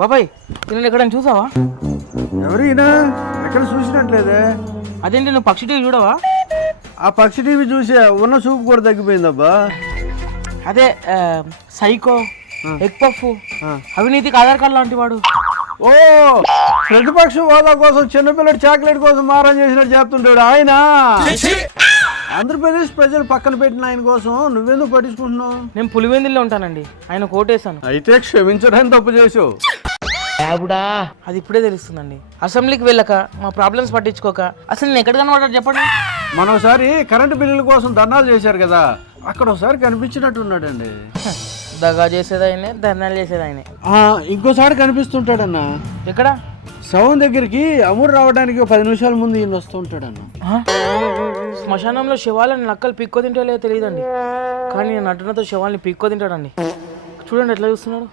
బాబాయ్ నేను ఎక్కడైనా చూసావా? ఎవరైనా? ఎక్కడ చూసినట్లేదే? అదేంటి నువ్వు పక్షి టీవీ చూడవా? ఆ పక్షి టీవీ చూసే ఉన్న చూపు కూడా తగ్గిపోయిందబ్బా. అదే సైకో ఎగ్ పఫ్. అవినీతికి ఆధార్ కార్డు లాంటి వాడు. ఓ ప్రతిపక్ష హోదా కోసం చిన్నపిల్లడు చాక్లెట్ కోసం మారం చేసినట్టు చెప్తుంటాడు ఆయన. ఆంధ్రప్రదేశ్ ప్రజలు పక్కన పెట్టిన ఆయన కోసం నువ్వెందుకు పట్టించుకుంటున్నావు? నేను పులివెందుల్లో ఉంటానండి. ఆయన కోటేశాను. అయితే క్షమించడానికి తప్పు చేసావు అది ఇప్పుడే తెలుస్తుందండి. అసెంబ్లీకి వెళ్ళక మా ప్రాబ్లమ్స్ పట్టించుకోక. అసలు నేను ఎక్కడ కనబడ్డా చెప్పండి. మనం ఒకసారి కరెంటు బిల్లుల కోసం ధర్నాలు చేశారు కదా అక్కడ ఒకసారి కనిపించినట్టు ఉన్నాడండి దగా చేసేది ఆయనే ధర్నాలు చేసేది ఆయనే ఆ, ఇంకోసారి కనిపిస్తుంటాడన్న. ఎక్కడ? శవం దగ్గరికి అమ్ముడు రావడానికి ఒక పది నిమిషాల ముందు ఈయన వస్తూ ఉంటాడన్న ఆ? శ్మశానంలో శవాలను నక్కలు పిక్కో తింటో లేదో తెలియదండి. కానీ నేను నటనతో శవాల్ని పిక్కో తింటాడండి. చూడండి ఎట్లా చూస్తున్నాడు.